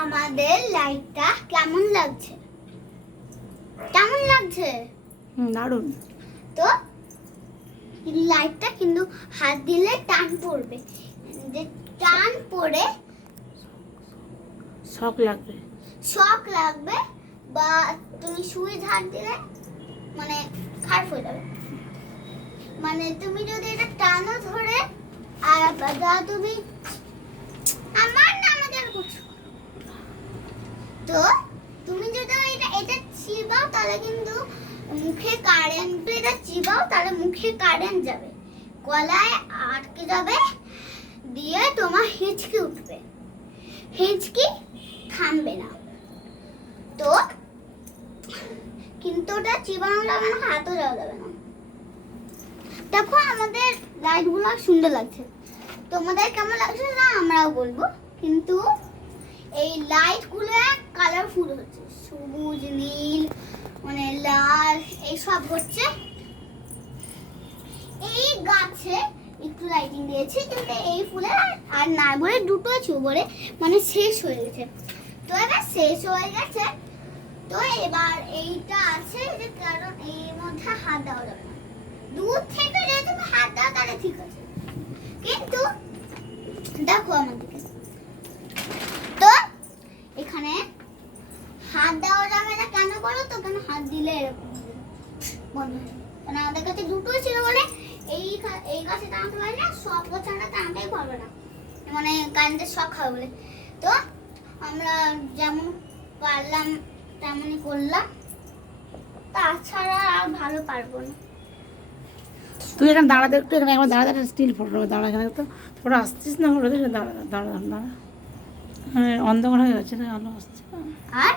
আমাদের লাইটটা কেমন লাগছে? কেমন লাগছে? দারুণ। তো লাইটটা কিন্তু হাত দিলে টান পড়বে, যে টান পড়ে শক লাগবে। শক লাগবে, বা তুমি সুইচ হাত দিলে মানে খারাপ হয়ে যাবে। মানে তুমি যদি এটা টানো ধরে আর তুমি আমার নামে কেন করছো, তো তুমি যদি এটা চিবাও তাহলে কিন্তু মুখে কারেন্ট, এটা চিবাও তাহলে মুখে কারেন্ট যাবে, গলায় আটকে যাবে, দিয়ে তোমার হিচকি উঠবে, হিচকি থামবে না। তো কিন্তু ওটা চিবানো যাবে না, হাতও যাওয়া যাবে না। দেখো আমাদের লাইটগুলো সুন্দর লাগছে, তোমাদের কেমন লাগছে না আমরাও বলবো। কিন্তু এই লাইটগুলো কালারফুল হচ্ছে, সবুজ, নীল, মানে লাল, এইসব হচ্ছে। এই গাছে একটু লাইটিং দিয়েছি, কিন্তু এই ফুলে আর না বলে দুটো বলে মানে শেষ হয়ে গেছে। তো এবার শেষ হয়ে গেছে, তো এবার এইটা আছে যে কারণ এর মধ্যে হাত দেওয়া যাবে না। দূর থেকে যদি তুমি হাত দাও তাহলে ঠিক আছে, কিন্তু দেখো আমাদেরকে, তো এখানে হাত দেওয়া যাবে না কেন বলো তো? কেন হাত দিলে এরকম বন্ধ হয়ে যাবে। কারণ আমাদের কাছে দুটোই ছিল বলে এই গাছে টানতে পারি না, সব গাছে আমরা টানতেই পারবো না, মানে কারেন্টের শক হবে বলে। তো আমরা যেমন পারলাম তেমনই করলাম, তাছাড়া আর ভালো পারবো না। তুই এখানে দাঁড়াতে, একটু এখানে একবার দাঁড়া, স্টিল ফটো দাঁড়া, এখানে তো তোরা আসছিস না, ফটো দিয়ে দাঁড়া দাঁড়া দাঁড়া। হ্যাঁ, অন্ধকার হয়ে গেছে না, আলো আসছে। আর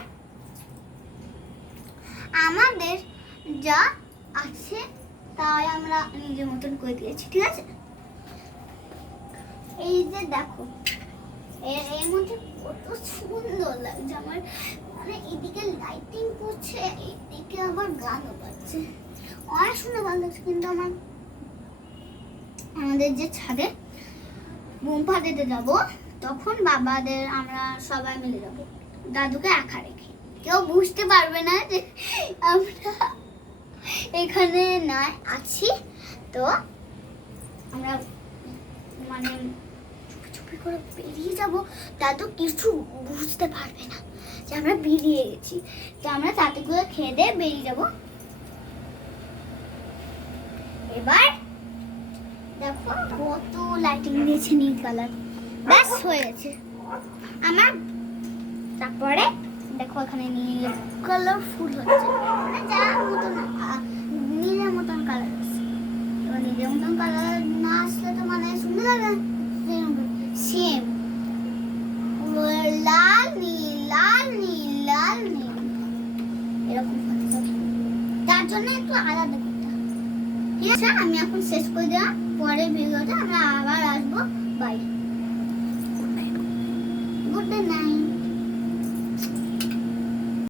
আমাদের যা আছে তাই আমরা নিজের মতন করে দিয়েছি, ঠিক আছে? এই যে দেখো এর মধ্যে কত সুন্দর লাগছে আমার, মানে এদিকে লাইটিং করছে, এদিকে আবার গানও বাজছে, অনেক সুন্দর ভালো লাগছে। কিন্তু আমাদের যে ছাদে বোম ফাটাতে যাবো, তখন বাবাদের আমরা সবাই মিলে যাবো, দাদুকে একা রেখে। কেউ বুঝতে পারবে না যে আমরা এখানে না আছি। তো আমরা মানে চুপি চুপি করে বেরিয়ে যাব, দাদু কিছু বুঝতে পারবে না যে আমরা বেরিয়ে গেছি। তো আমরা তাতে করে খেয়ে দিয়ে বেরিয়ে যাব। এবার দেখো কত লাইটিং দিয়েছে, নীল কালার, ব্যাস হয়ে গেছে আমার। তারপরে দেখো এখানে নীল কালার ফুল হচ্ছে, মানে যার মতন নীলের মতন কালার আছে। এবার নীলের মতন কালার না আসলে তো মানে সুন্দর লাগে, সেম পুরো লাল নীল লাল নীল লাল নীল এরকম হচ্ছে। তার জন্য একটু আলাদা করতে হবে, ঠিক আছে? আমি এখন শেষ করে দিলাম, পরে ভিডিওতে আমরা আবার আসবো। Bye, good night.